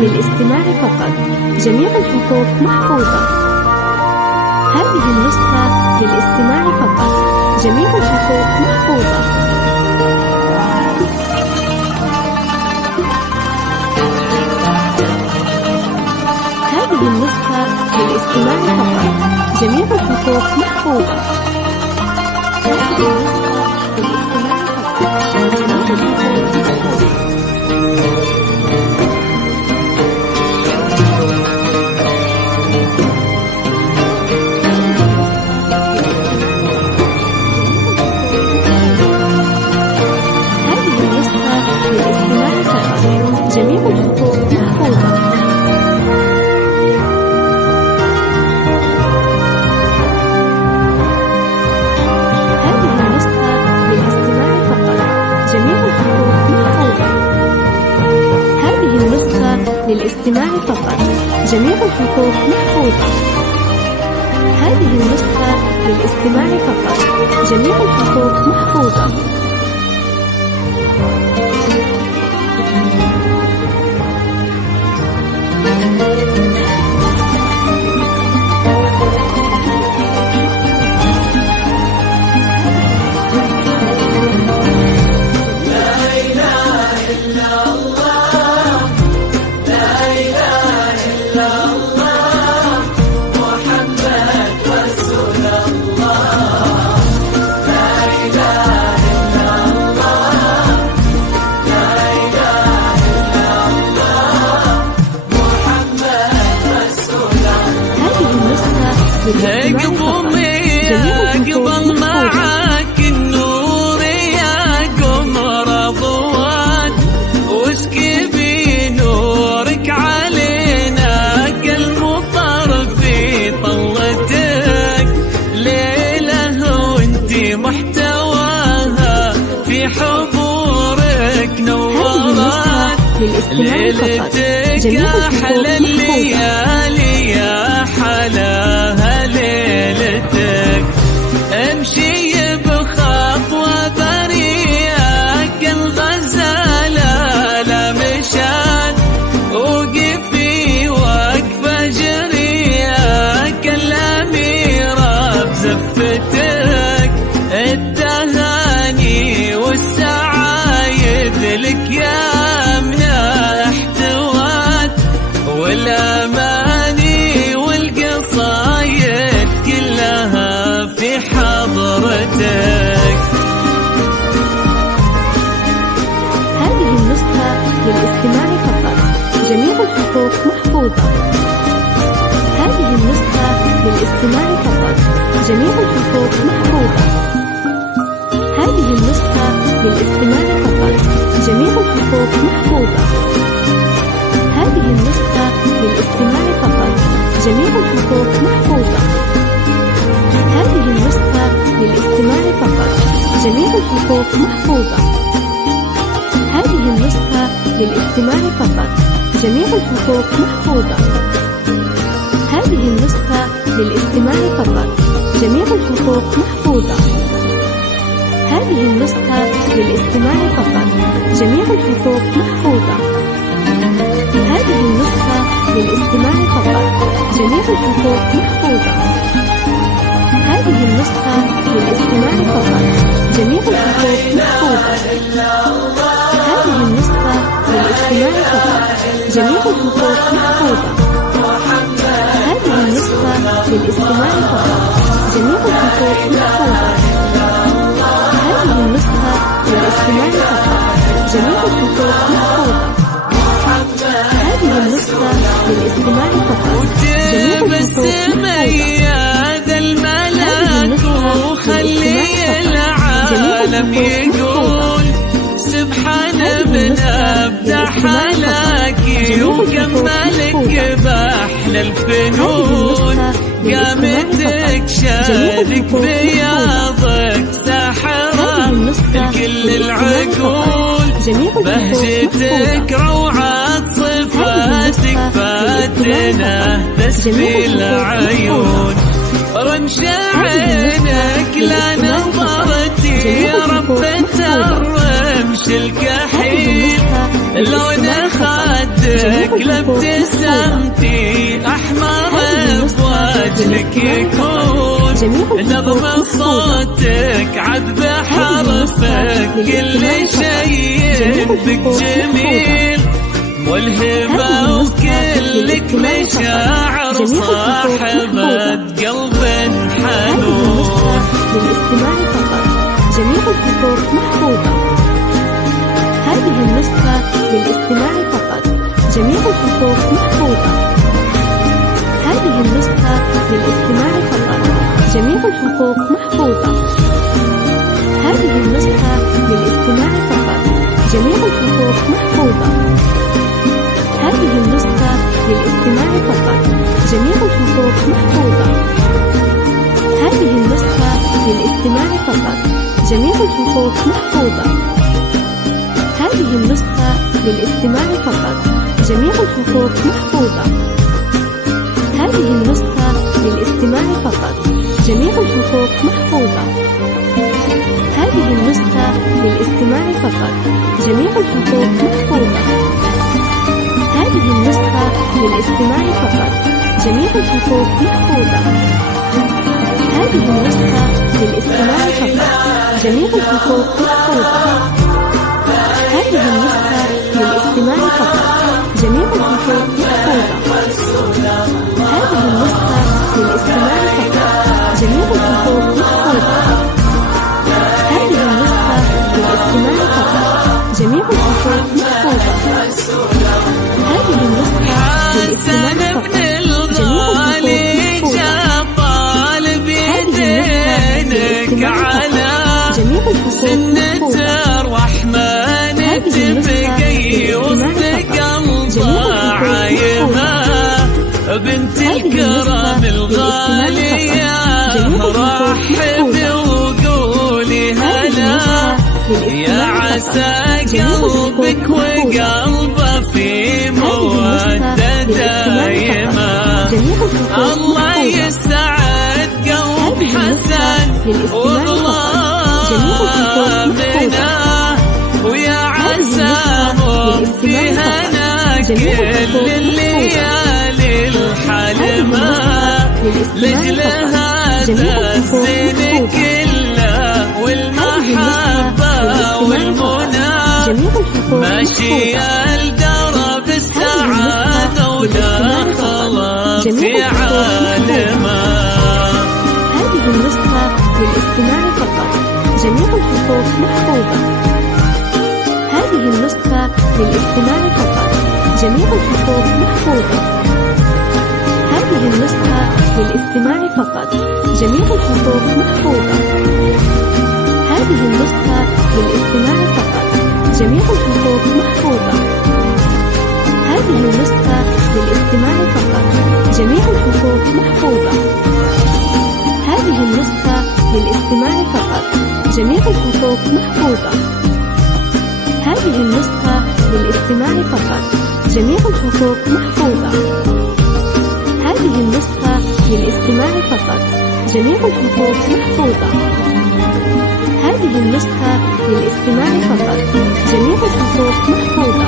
للاستماع فقط. جميع الحقوق محفوظة. هذه النسخة للاستماع فقط. جميع الحقوق محفوظة. هذه النسخة للاستماع فقط. جميع الحقوق محفوظة. هذه النسخة للاستماع فقط. جميع الحقوق محفوظة. هذه النسخة للاستماع فقط. جميع الحقوق محفوظة. هذه النسخة للاستماع فقط. جميع الحقوق محفوظة. هذه النسخة للاستماع فقط. جميع الحقوق محفوظة. قبل معاك النور يا قمر ضوات، واسكبي نورك علينا كالمطر في طلتك، ليلة وانتي محتواها في حضورك نورات، ليلتك أحلى الليالي يا حلاها ليلتك، امشي بخطوة بريئة كالغزالة لا مشات، وقفي وقفة جريئة كالأميرة بزفتك، التهاني والسعايد لك يا من احتوات، والأماني والقصايد كلها في حضرتك. هذه النسخة للاستماع فقط. جميع الحقوق محفوظة. هذه النسخة للاستماع فقط. جميع الحقوق محفوظة. هذه النسخة للاستماع فقط. جميع الحقوق محفوظة. هذه النسخة للاستماع فقط. جميع الحقوق محفوظة. هذه النسخة للاستماع فقط. جميع الحقوق محفوظة. هذه النسخة للاستماع فقط. جميع الحقوق محفوظة. هذه النسخة للاستماع فقط. جميع الحقوق محفوظة. هذه النسخة للاستماع فقط. جميع الحقوق محفوظة. هذه النسخة للاستماع فقط. جميع الحقوق محفوظة. هذه النسخة للاستماع فقط. جميع الحقوق محفوظة. هذه النسخة للاستماع فقط. جميع الحقوق محفوظة. هذه النسخة للاستماع فقط. جميع الحقوق محفوظة. هذه النسخة للاستماع فقط. جميع الحقوق محفوظة. هذه النسخة للاستماع فقط. جميع الحقوق محفوظة. وخلي العالم يقول سبحان من أبدع حلاكي وكملك بأحلى الفنون، قامتك شادك بياضك ساحرة الكل العقول، بهجتك روعة صفاتك فاتنة تسبي العيون، رمش عينك لا نظرتي ربة الرمش الكحيل لون خدك لابتسامتي أحمر بوجهك يكون نغمة صوتك عذب حرفك كل شيء بك جميل والهبة وكلك مشاعر صاحبة قلب حنون. للاستماع فقط، جميع الحقوق محفوظة. هذه النسخة للاستماع فقط، جميع الحقوق محفوظة. هذه النسخة للاستماع فقط، جميع الحقوق محفوظة. هذه النسخة للاستماع فقط، جميع الحقوق محفوظة. هذه النسخة للاستماع فقط، جميع الحقوق محفوظة. هذه النسخة للاستماع فقط، جميع الحقوق محفوظة. هذه النسخة للاستماع فقط، جميع الحقوق محفوظة. هذه النسخة للاستماع فقط، جميع الحقوق محفوظة. هذه النسخة للاستماع فقط، جميع الحقوق محفوظة. هذه النسخة للاستماع فقط، جميع الحقوق محفوظة. هذه النسخة للاستماع فقط، جميع الحقوق محفوظة. هذه النسخة للاستماع فقط، جميع الحقوق محفوظة. هذه النسخة للاستماع فقط، جميع الحقوق محفوظة. هذه النسخة للاستماع فقط، جميع الحقوق محفوظة. هذه النسخة للاستماع فقط، جميع الحقوق يدينك على سنة الرحمن تبقي وسط قلبه عايمة بنت الكرم الغالية رحبي وقولي هلا يا عسى قلبك وقلبه في مودة دايمة الله يسعد قلب حسن وظلامنا ويا عساهم في هنا كل الليالي الحلمة لجل هذا الزين كله والمحبة والمنى ماشي الدرب السعادة وداخله في عالمه. هذه النسخة للاستماع فقط، جميع الحقوق محفوظة. هذه النسخة للاستماع فقط، جميع الحقوق محفوظة. هذه النسخة للاستماع فقط، جميع الحقوق محفوظة. هذه النسخة للاستماع فقط، جميع الحقوق محفوظة. هذه النسخة للاستماع فقط، جميع الحقوق محفوظة. هذه النسخة للاستماع فقط، جميع الحقوق محفوظة. هذه النسخة للاستماع فقط، جميع الحقوق محفوظة. هذه النسخة للاستماع فقط، جميع الحقوق محفوظة. هذه النسخة للاستماع فقط، جميع الحقوق محفوظة.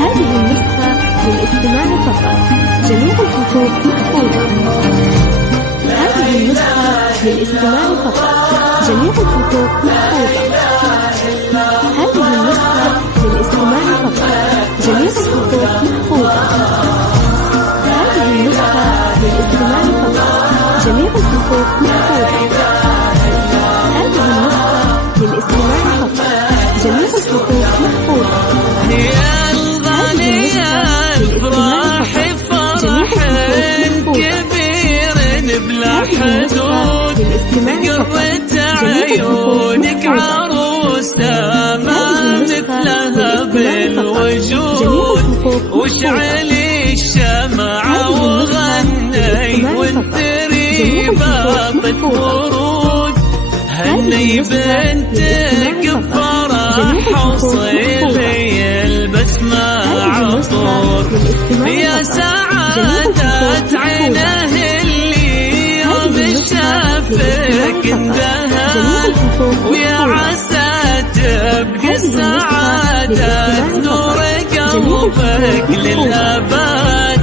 هذه النسخة للاستماع فقط، جميع الحقوق محفوظة. هذه النسخة للاستماع فقط، جميع الحقوق محفوظة. هذه النسخة للاستماع فقط، جميع الحقوق محفوظة. هذه النسخة للاستماع فقط، جميع الحقوق محفوظة. هذه النسخة للاستماع فقط، جميع الحقوق محفوظة. يا الغالية افرح فرح كبير بلا حدود قرة عيونك عروسة ما مثلها بالوجود واشعلي الشمعة وغني وانتري باطة ورود هني بنتك بفرح وصيلي البسمة عطور يا سعادة عينه اللي شافك اندهى ويا عسى تبقى السعادة نور قلبك للأبد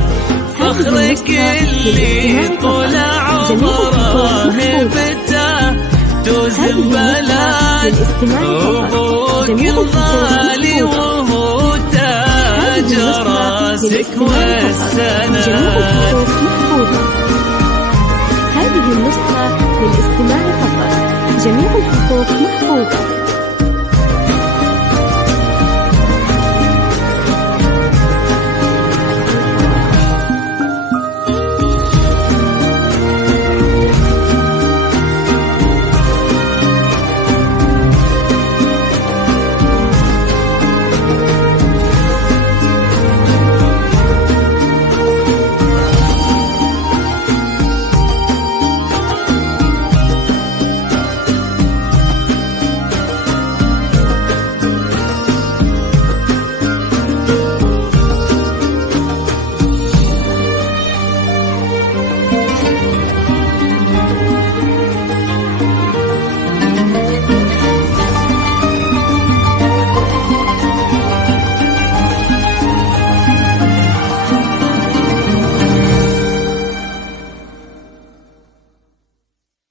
فخرك اللي طول عمره هبته توزن بلد أبوك الغالي وهو تاج راسك والسند. هذه النسخة للاستماع فقط، جميع الحقوق محفوظة.